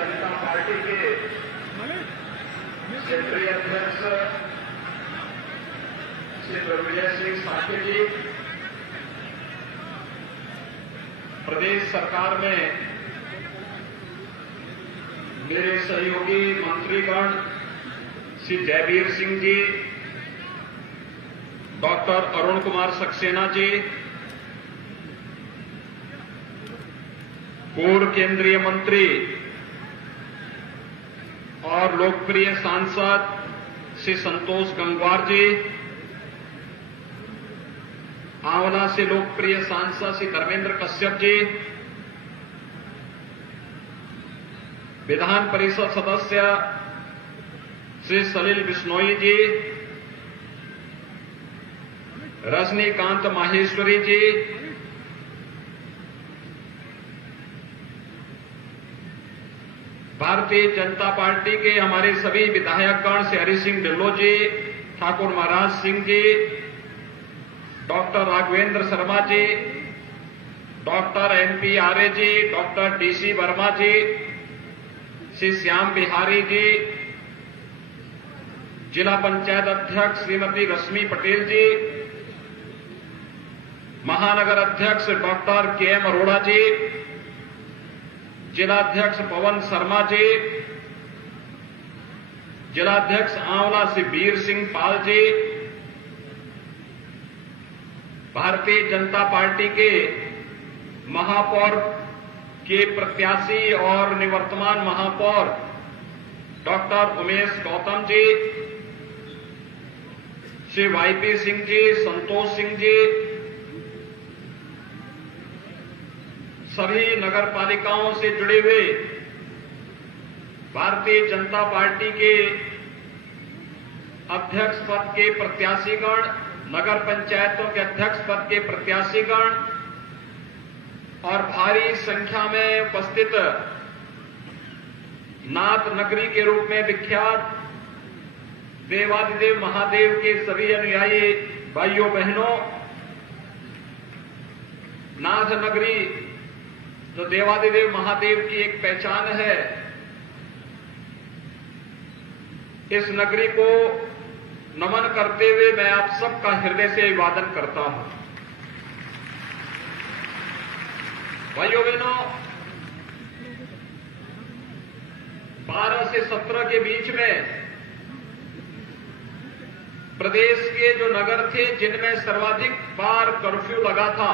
जनता party के क्षेत्रीय अध्यक्ष श्री दिग्विजय सिंह साठे जी, प्रदेश सरकार में मेरे सहयोगी मंत्रीगण श्री जयवीर सिंह जी, डॉक्टर अरुण कुमार सक्सेना जी, पूर्व केंद्रीय मंत्री और लोकप्रिय सांसद श्री संतोष गंगवार जी, आंवला से लोकप्रिय सांसद श्री धर्मेंद्र कश्यप जी, विधान परिषद सदस्य श्री सलिल बिश्नोई जी, रजनीकांत माहेश्वरी जी, भारतीय जनता पार्टी के हमारे सभी विधायकगण श्री हरि सिंह ढिल्लों जी, ठाकुर महाराज Singh ji, doctor Raghavendra Sharma ji, doctor MP आर्य जी, डॉक्टर DC वर्मा जी, श्री श्याम बिहारी जी, जिला पंचायत अध्यक्ष श्रीमती रश्मि पटेल जी, महानगर अध्यक्ष डॉक्टर KM अरोड़ा जी, जिलाध्यक्ष पवन शर्मा जी, जिलाध्यक्ष आंवला श्री वीर सिंह पाल जी, भारतीय जनता पार्टी के महापौर के प्रत्याशी और निवर्तमान महापौर डॉक्टर उमेश गौतम जी, श्री YP सिंह जी, संतोष सिंह जी, सभी नगर पालिकाओं से जुड़े हुए भारतीय जनता पार्टी के अध्यक्ष पद के प्रत्याशीगण, नगर पंचायतों के अध्यक्ष पद के प्रत्याशीगण और भारी संख्या में उपस्थित नाथ नगरी के रूप में विख्यात देवादिदेव महादेव के सभी अनुयायी भाइयों बहनों, नाथ नगरी जो देवादिदेव महादेव की एक पहचान है, इस नगरी को नमन करते हुए मैं आप सबका हृदय से अभिवादन करता हूं। भाइयों बहनों, 12 से 17 के बीच में प्रदेश के जो नगर थे जिनमें सर्वाधिक बार कर्फ्यू लगा था,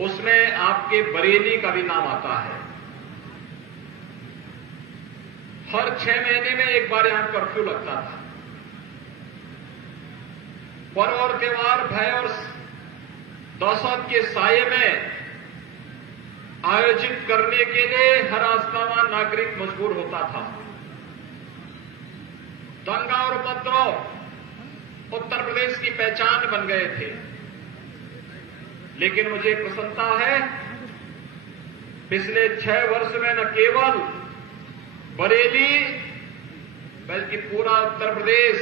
उसमें आपके बरेली का भी नाम आता है। हर 6 महीने में एक बार यहां कर्फ्यू लगता था। पर्व और त्योहार भय और दहशत के साये में आयोजित करने के लिए हर आस्थावान नागरिक मजबूर होता था। दंगा और उपद्रव उत्तर प्रदेश की पहचान बन गए थे, लेकिन मुझे प्रसन्नता है पिछले 6 वर्ष में न केवल बरेली बल्कि पूरा उत्तर प्रदेश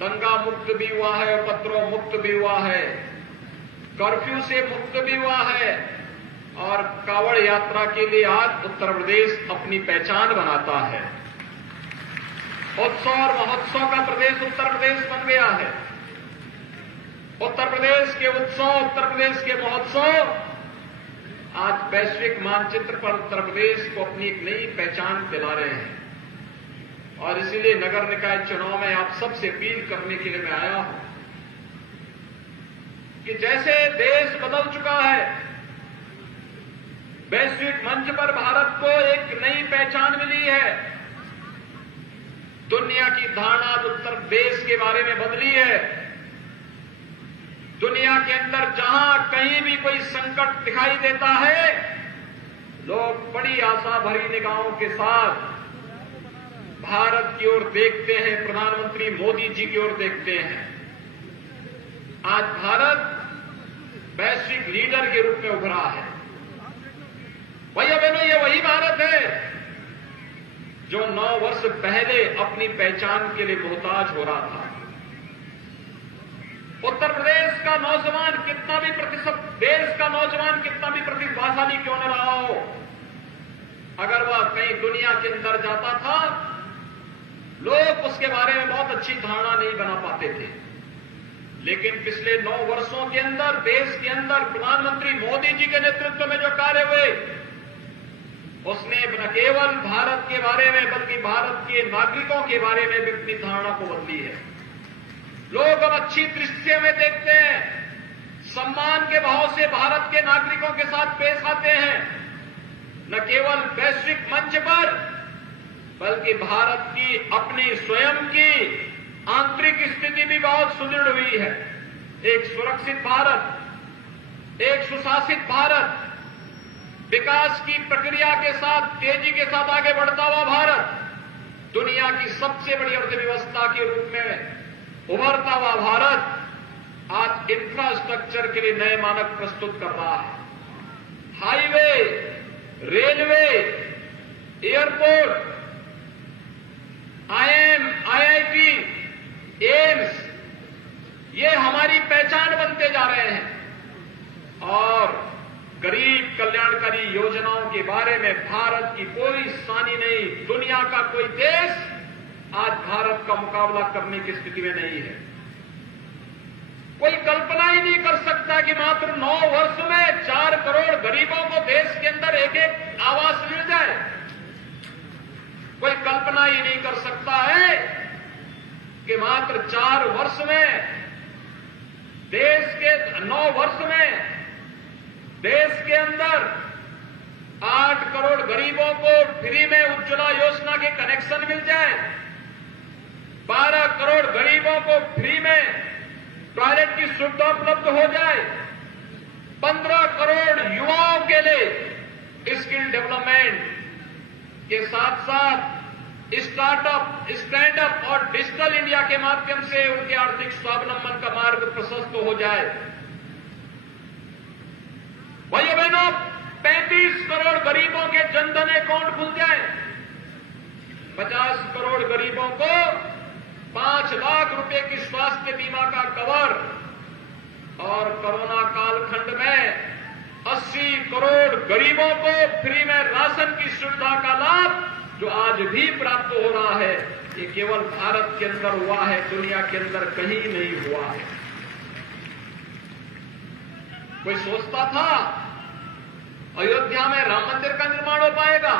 दंगा मुक्त भी हुआ है, उपद्रव मुक्त भी हुआ है, कर्फ्यू से मुक्त भी हुआ है और कांवड़ यात्रा के लिए आज उत्तर प्रदेश अपनी पहचान बनाता है। उत्सव और महोत्सव का प्रदेश उत्तर प्रदेश बन गया है। उत्तर प्रदेश के उत्सव, उत्तर प्रदेश के महोत्सव आज वैश्विक मानचित्र पर उत्तर प्रदेश को अपनी एक नई पहचान दिला रहे हैं। और इसीलिए नगर निकाय चुनाव में आप सबसे अपील करने के लिए मैं आया हूं कि जैसे देश बदल चुका है, वैश्विक मंच पर भारत को एक नई पहचान मिली है, दुनिया की धारणा उत्तर प्रदेश के बारे में बदली है। दुनिया के अंदर जहां कहीं भी कोई संकट दिखाई देता है, लोग बड़ी आशा भरी निगाहों के साथ भारत की ओर देखते हैं, प्रधानमंत्री मोदी जी की ओर देखते हैं। आज भारत वैश्विक लीडर के रूप में उभरा है। भैया बहनों, ये वही भारत है जो 9 वर्ष पहले अपनी पहचान के लिए मोहताज हो रहा था। उत्तर प्रदेश का नौजवान कितना भी प्रतिशत, देश का नौजवान कितना भी प्रतिभाशाली क्यों न रहा हो, दुनिया के अंदर जाता था, लोग उसके बारे में बहुत अच्छी धारणा नहीं बना पाते थे। लेकिन पिछले 9 वर्षों के अंदर देश के अंदर प्रधानमंत्री मोदी जी के नेतृत्व में जो कार्य हुए, उसने न केवल भारत के बारे में बल्कि भारत के नागरिकों के बारे में भी अपनी धारणा को बदली है। लोग अब अच्छी दृष्टि में देखते हैं, सम्मान के भाव से भारत के नागरिकों के साथ पेश आते हैं। न केवल वैश्विक मंच पर बल्कि भारत की अपनी स्वयं की आंतरिक स्थिति भी बहुत सुदृढ़ हुई है। एक सुरक्षित भारत, एक सुशासित भारत, विकास की प्रक्रिया के साथ तेजी के साथ आगे बढ़ता हुआ भारत, दुनिया की सबसे बड़ी अर्थव्यवस्था के रूप में उभरता हुआ भारत आज इंफ्रास्ट्रक्चर के लिए नए मानक प्रस्तुत कर रहा है। Highway, railway, airport, IIM, IIT, AIIMS, ये हमारी पहचान बनते जा रहे हैं। और गरीब कल्याणकारी योजनाओं के बारे में भारत की कोई सानी नहीं, दुनिया का कोई देश आज भारत का मुकाबला करने की स्थिति में नहीं है। कोई कल्पना ही नहीं कर सकता कि मात्र 9 वर्ष में 4 करोड़ गरीबों को देश के अंदर एक आवास मिल जाए। कोई कल्पना ही नहीं कर सकता है कि मात्र 4 वर्ष में देश के 9 वर्ष में देश के अंदर 8 करोड़ गरीबों को फ्री में उज्ज्वला योजना के कनेक्शन मिल जाए, 12 करोड़ गरीबों को फ्री में टॉयलेट की सुविधा उपलब्ध हो जाए, 15 करोड़ युवाओं के लिए स्किल डेवलपमेंट के साथ साथ स्टार्टअप, स्टैंड अप और डिजिटल इंडिया के माध्यम से उनके आर्थिक स्वावलंबन का मार्ग प्रशस्त हो जाए। भाइयों बहनों, 35 करोड़ गरीबों के जनधन अकाउंट खुल जाए, 50 करोड़ गरीबों को 5 लाख रुपए की स्वास्थ्य बीमा का कवर और कोरोना कालखंड में 80 करोड़ गरीबों को फ्री में राशन की सुविधा का लाभ जो आज भी प्राप्त हो रहा है, ये केवल भारत के अंदर हुआ है, दुनिया के अंदर कहीं नहीं हुआ है। कोई सोचता था अयोध्या में राम मंदिर का निर्माण हो पाएगा?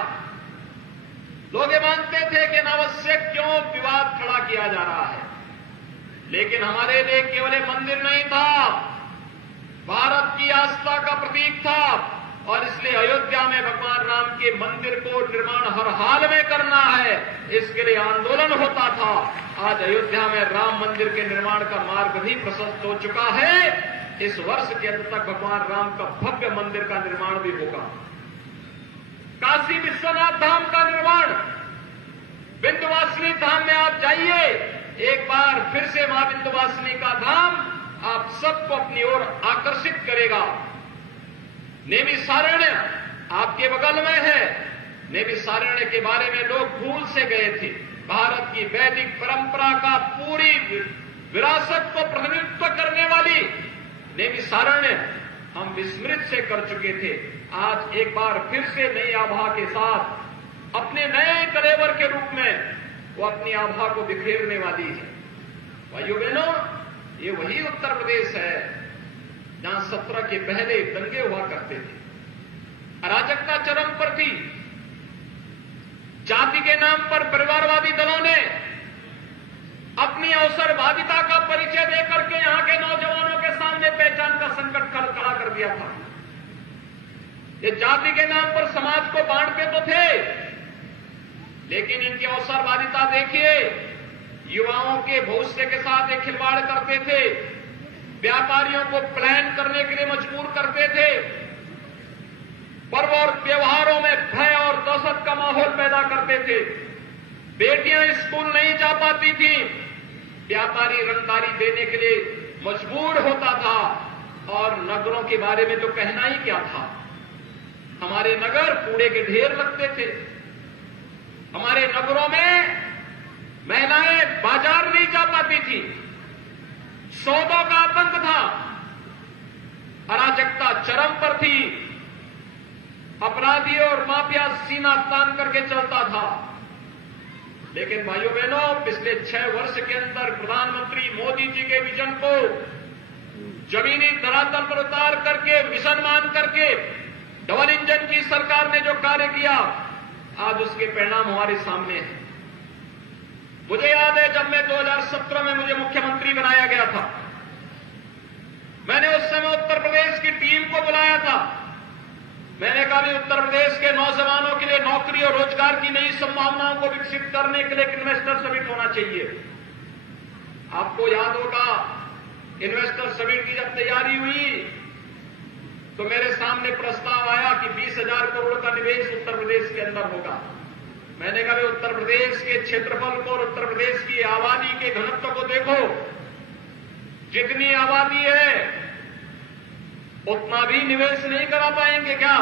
लोग ये मानते थे कि अनावश्यक क्यों विवाद खड़ा किया जा रहा है। लेकिन हमारे लिए केवल एक मंदिर नहीं था, भारत की आस्था का प्रतीक था और इसलिए अयोध्या में भगवान राम के मंदिर को निर्माण हर हाल में करना है, इसके लिए आंदोलन होता था। आज अयोध्या में राम मंदिर के निर्माण का मार्ग भी प्रशस्त हो चुका है। इस वर्ष के अंत तक भगवान राम का भव्य मंदिर का निर्माण भी होगा। काशी विश्वनाथ धाम का निर्माण, विंध्यवासिनी धाम में आप जाइए, एक बार फिर से मां विंध्यवासिनी का धाम आप सबको अपनी ओर आकर्षित करेगा। नैमिषारण्य आपके बगल में है। नैमिषारण्य के बारे में लोग भूल से गए थे। भारत की वैदिक परंपरा का पूरी विरासत को प्रतिनिधित्व करने वाली नैमिषारण्य हम विस्मृत से कर चुके थे। आज एक बार फिर से नई आभा के साथ अपने नए कलेवर के रूप में वो अपनी आभा को बिखेरने वाली है। भाइयों बहनों, ये वही उत्तर प्रदेश है जहां 17 के पहले दंगे हुआ करते थे, अराजकता चरम पर थी। जाति के नाम पर परिवारवादी दलों ने अपनी अवसरवादिता का परिचय देकर के यहां के नौजवानों के सामने पहचान का संकट खड़ा कर दिया था। ये जाति के नाम पर समाज को बांटते तो थे, लेकिन इनकी अवसरवादिता देखिए, युवाओं के भविष्य के साथ एक खिलवाड़ करते थे, व्यापारियों को प्लान करने के लिए मजबूर करते थे, पर्व और त्योहारों में भय और दहशत का माहौल पैदा करते थे, बेटियां स्कूल नहीं जा पाती थी, व्यापारी रंगदारी देने के लिए मजबूर होता था। और नगरों के बारे में तो कहना ही क्या था, हमारे नगर कूड़े के ढेर लगते थे। हमारे नगरों में महिलाएं बाजार नहीं जा पाती थी, सौदों का आतंक था, अराजकता चरम पर थी, अपराधी और माफिया सीना सीना तान करके चलता था। लेकिन भाइयों बहनों, पिछले 6 वर्ष के अंदर प्रधानमंत्री मोदी जी के विजन को जमीनी धरातल पर उतार करके, मिशन मान करके डबल इंजन की सरकार ने जो कार्य किया, आज उसके परिणाम हमारे सामने हैं। मुझे याद है जब मैं 2017 में मुझे मुख्यमंत्री बनाया गया था, मैंने उस समय उत्तर प्रदेश की टीम को बुलाया था। मैंने कहा भी उत्तर प्रदेश के नौजवानों के लिए नौकरी और रोजगार की नई संभावनाओं को विकसित करने के लिए एक इन्वेस्टर समिट होना चाहिए। आपको याद होगा, इन्वेस्टर समिट की जब तैयारी हुई तो मेरे सामने प्रस्ताव आया कि 20,000 करोड़ का निवेश उत्तर प्रदेश के अंदर होगा। मैंने कहा उत्तर प्रदेश के क्षेत्रफल को और उत्तर प्रदेश की आबादी के घनत्व को देखो, जितनी आबादी है उतना भी निवेश नहीं करा पाएंगे क्या?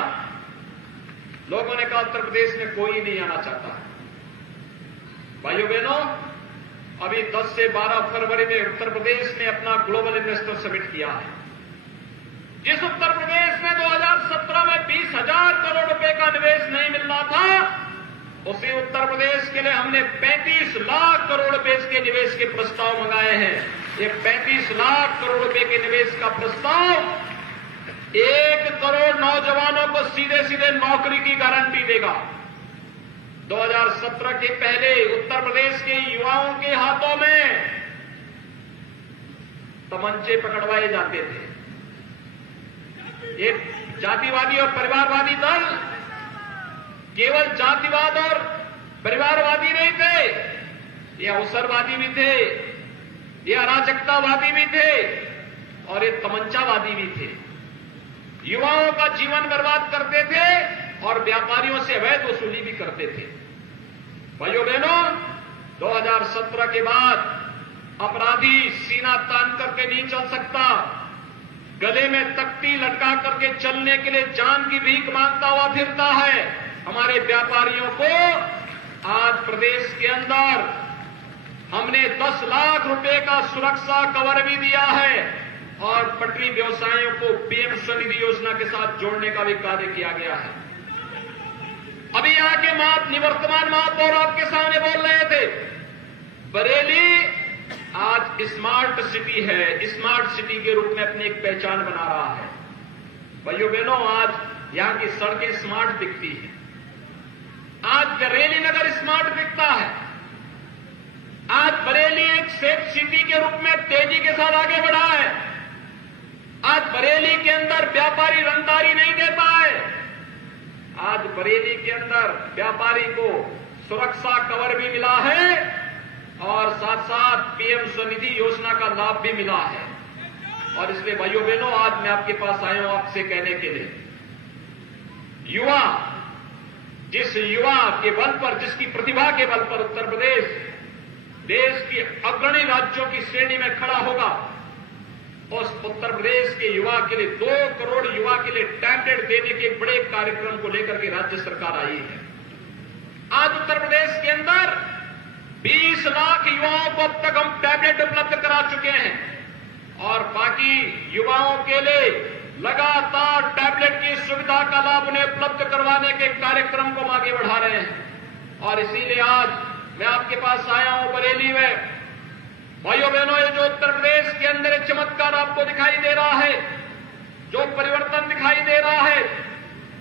लोगों ने कहा उत्तर प्रदेश में कोई नहीं आना चाहता। भाइयों बहनों, अभी 10 से 12 फरवरी में उत्तर प्रदेश ने अपना ग्लोबल इन्वेस्टर समिट किया है। जिस उत्तर प्रदेश में 2017 में 20,000 करोड़ रुपए का निवेश नहीं मिल रहा था, उसी उत्तर प्रदेश के लिए हमने 35 लाख करोड़ रुपए के निवेश के प्रस्ताव मंगाए हैं। ये 35 लाख करोड़ रुपए के निवेश का प्रस्ताव 1 करोड़ नौजवानों को सीधे सीधे नौकरी की गारंटी देगा। 2017 के पहले उत्तर प्रदेश के युवाओं के हाथों में तमंचे पकड़वाए जाते थे। ये जातिवादी और परिवारवादी दल केवल जातिवाद और परिवारवादी नहीं थे, ये अवसरवादी भी थे, ये अराजकतावादी भी थे और ये तमंचावादी भी थे। युवाओं का जीवन बर्बाद करते थे और व्यापारियों से अवैध वसूली भी करते थे। भाइयों बहनों, 2017 के बाद अपराधी सीना तान करके नहीं चल सकता, गले में तख्ती लटका करके चलने के लिए जान की भीख मांगता हुआ फिरता है। हमारे व्यापारियों को आज प्रदेश के अंदर हमने 10 लाख रुपए का सुरक्षा कवर भी दिया है और पटरी व्यवसायियों को पीएम स्वनिधि योजना के साथ जोड़ने का भी कार्य किया गया है। अभी यहाँ के निवर्तमान महापौर आपके सामने बोल रहे थे, बरेली आज स्मार्ट सिटी है, स्मार्ट सिटी के रूप में अपनी एक पहचान बना रहा है। भाइयों बहनों, आज यहाँ की सड़कें स्मार्ट दिखती हैं, आज बरेली नगर स्मार्ट दिखता है, आज बरेली एक सेफ सिटी के रूप में तेजी के साथ आगे बढ़ा है। आज बरेली के अंदर व्यापारी रंगदारी नहीं देता है, आज बरेली के अंदर व्यापारी को सुरक्षा कवर भी मिला है और साथ साथ पीएम स्वनिधि योजना का लाभ भी मिला है। और इसलिए भाइयों बहनों, आज मैं आपके पास आया हूं आपसे कहने के लिए, युवा, जिस युवा के बल पर, जिसकी प्रतिभा के बल पर उत्तर प्रदेश देश की अग्रणी राज्यों की श्रेणी में खड़ा होगा, उस उत्तर प्रदेश के युवा के लिए 2 करोड़ युवा के लिए टैबलेट देने के एक बड़े कार्यक्रम को लेकर के राज्य सरकार आई है। आज उत्तर प्रदेश के अंदर 20 लाख युवाओं को अब तक हम टैबलेट उपलब्ध करा चुके हैं और बाकी युवाओं के लिए लगातार टैबलेट की सुविधा का लाभ उन्हें उपलब्ध करवाने के कार्यक्रम को हम आगे बढ़ा रहे हैं। और इसीलिए आज मैं आपके पास आया हूं बरेली में। भाइयों बहनों, ये जो उत्तर प्रदेश के अंदर एक चमत्कार आपको दिखाई दे रहा है, जो परिवर्तन दिखाई दे रहा है,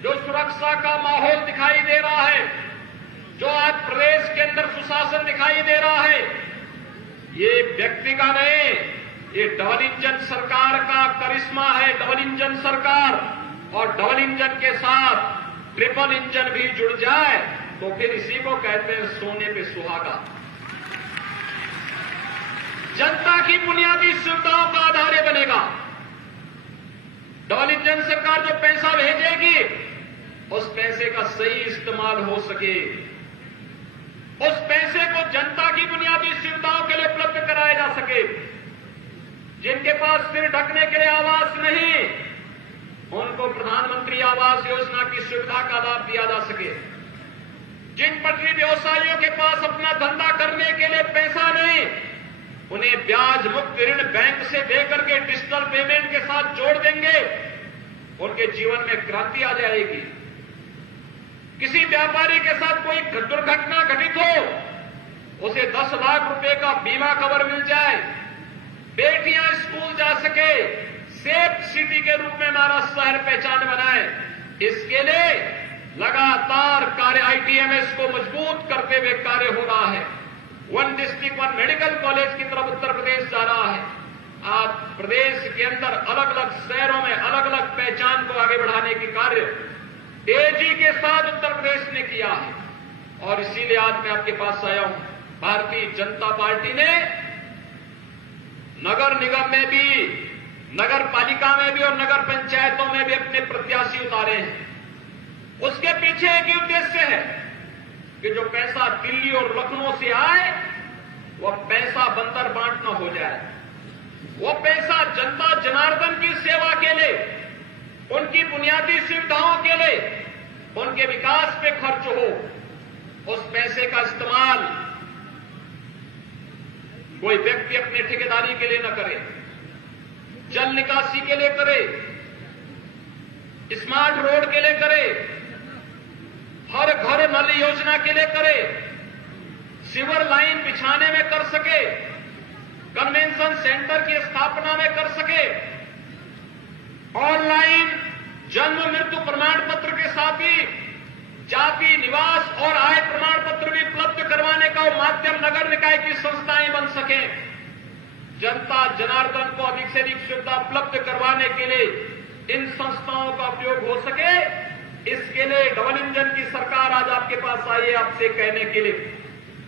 जो सुरक्षा का माहौल दिखाई दे रहा है, जो आज प्रदेश के अंदर सुशासन दिखाई दे रहा है, ये व्यक्ति का नहीं, ये डबल इंजन सरकार का करिश्मा है। डबल इंजन सरकार, और डबल इंजन के साथ ट्रिपल इंजन भी जुड़ जाए तो फिर इसी को कहते हैं सोने पे सुहागा। जनता की बुनियादी सुविधाओं का आधार बनेगा। डबल इंजन सरकार जो पैसा भेजेगी, उस पैसे का सही इस्तेमाल हो सके, उस पैसे को जनता की बुनियादी सुविधाओं के लिए उपलब्ध कराया जा सके। जिनके पास सिर ढकने के लिए आवास नहीं, उनको प्रधानमंत्री आवास योजना की सुविधा का लाभ दिया जा सके। जिन पटरी व्यवसायियों के पास अपना धंधा करने के लिए पैसा नहीं, उन्हें ब्याज मुक्त ऋण बैंक से देकर के डिजिटल पेमेंट के साथ जोड़ देंगे, उनके जीवन में क्रांति आ जाएगी। किसी व्यापारी के साथ कोई दुर्घटना घटित हो, उसे 10 लाख रुपए का बीमा कवर मिल जाए, बेटियां स्कूल जा सके, सेफ सिटी के रूप में हमारा शहर पहचान बनाए, इसके लिए लगातार कार्य आईटीएमएस को मजबूत करते हुए कार्य हो रहा है। 1 डिस्ट्रिक्ट 1 मेडिकल कॉलेज की तरफ उत्तर प्रदेश जा रहा है। आज प्रदेश के अंदर अलग अलग शहरों में अलग अलग पहचान को आगे बढ़ाने की कार्य तेजी के साथ उत्तर प्रदेश ने किया है, और इसीलिए आज मैं आपके पास आया हूं। भारतीय जनता पार्टी ने नगर निगम में भी, नगर पालिका में भी और नगर पंचायतों में भी अपने प्रत्याशी उतारे हैं। उसके पीछे एक ही उद्देश्य है कि जो पैसा दिल्ली और लखनऊ से आए वह पैसा बंदर बांट न हो जाए, वो पैसा जनता जनार्दन की सेवा के लिए, उनकी बुनियादी सुविधाओं के लिए, उनके विकास पे खर्च हो। उस पैसे का इस्तेमाल कोई व्यक्ति अपनी ठेकेदारी के लिए न करे, जल निकासी के लिए करे, स्मार्ट रोड के लिए करे, हर घर नल योजना के लिए करे, सीवर लाइन बिछाने में कर सके, कन्वेंशन सेंटर की स्थापना में कर सके, ऑनलाइन जन्म मृत्यु प्रमाण पत्र के साथ ही जाति निवास और आय प्रमाण पत्र भी उपलब्ध करवाने का माध्यम नगर निकाय की संस्थाएं बन सके। जनता जनार्दन को अधिक से अधिक सुविधा उपलब्ध करवाने के लिए इन संस्थाओं का उपयोग हो सके, इसके लिए डबल इंजन की सरकार आज आपके पास आई है आपसे कहने के लिए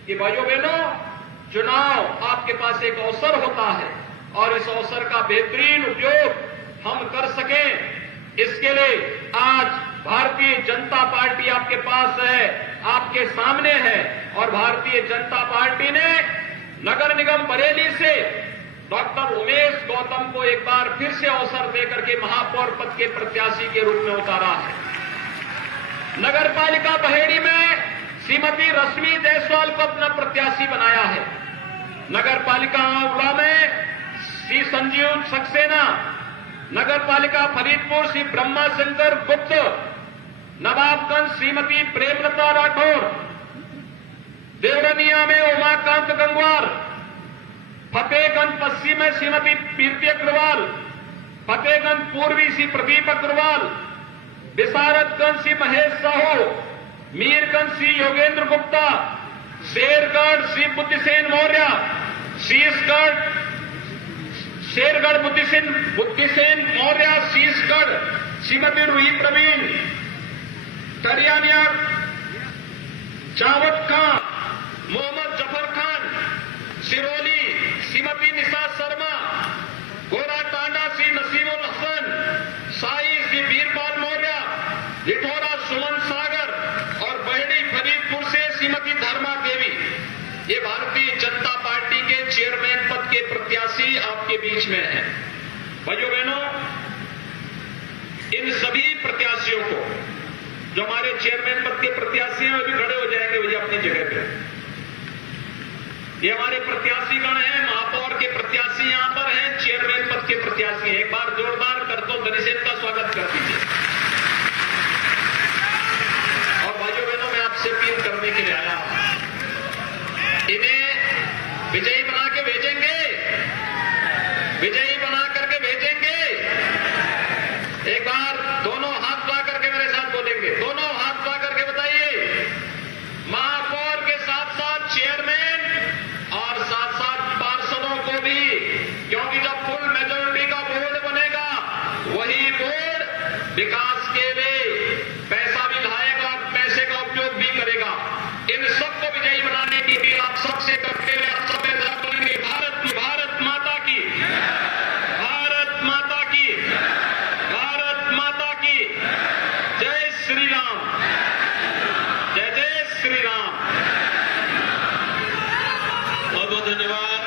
कि भाइयों बहनों, चुनाव आपके पास एक अवसर होता है और इस अवसर का बेहतरीन उपयोग हम कर सकें, इसके लिए आज भारतीय जनता पार्टी आपके पास है, आपके सामने है। और भारतीय जनता पार्टी ने नगर निगम बरेली से डॉक्टर उमेश गौतम को एक बार फिर से अवसर देकर के महापौर पद के प्रत्याशी के रूप में उतारा है। नगर पालिका बहेड़ी में श्रीमती रश्मि जायसवाल को अपना प्रत्याशी बनाया है। नगर पालिका आंवला में श्री संजीव सक्सेना, नगर पालिका फरीदपुर श्री ब्रह्मा शंकर गुप्त, नवाबगंज श्रीमती प्रेमलता राठौर, देवरनिया में उमाकांत गंगवार, फतेहगंज पश्चिम में श्रीमती कीर्ति अग्रवाल, फतेहगंज पूर्वी श्री प्रदीप अग्रवाल, विशारदगंज श्री महेश साहू, मीरगंज श्री योगेंद्र गुप्ता, शेरगढ़ श्री बुद्धिसेन मौर्य, शेरगढ़ बुद्धिसेन मौर्य, शीशगढ़ श्रीमती रूही प्रवीण, टरियानिया चावत खान, मोहम्मद जफर खान, सिरोली श्रीमती निशा शर्मा, गोरा टांडा श्री नसीमुल हसन, साई श्री वीरपाल मौर्य, लिठौरा सुमन सागर और बहेड़ी फरीदपुर से श्रीमती धर्मा देवी। ये भारतीय जनता पार्टी के चेयरमैन पद के प्रत्याशी आपके बीच में हैं। भाइयों बहनों, इन सभी प्रत्याशियों को, जो हमारे चेयरमैन पद के प्रत्याशी हैं, वे भी खड़े हो जाएंगे भैया अपनी जगह पे। ये हमारे प्रत्याशीगण हैं, महापौर के प्रत्याशी यहां पर हैं, चेयरमैन पद के प्रत्याशी हैं। एक बार जोरदार करतो धनिषेध का स्वागत कर दीजिए। और भाइयों बहनों, मैं आपसे अपील करने के लिए आया हूं, इन्हें विजयी बना के भेजेंगे, विजयी बना करके भेजेंगे। एक बार दोनों हाथ ला करके मेरे साथ बोलेंगे, दोनों हाथ ला करके बताइए, महापौर के साथ साथ चेयरमैन और साथ साथ पार्षदों को भी, क्योंकि जब फुल मेजोरिटी का बोर्ड बनेगा वही बोर्ड विकास के लिए पैसा भी लाएगा, पैसे का उपयोग भी करेगा। इन सबको विजयी बनाने की भी आप सबसे करते हुए आप सब बोलेंगे, भारत माता की, भारत माता की, भारत माता की जय श्री राम, जय जय श्री राम। बहुत बहुत धन्यवाद।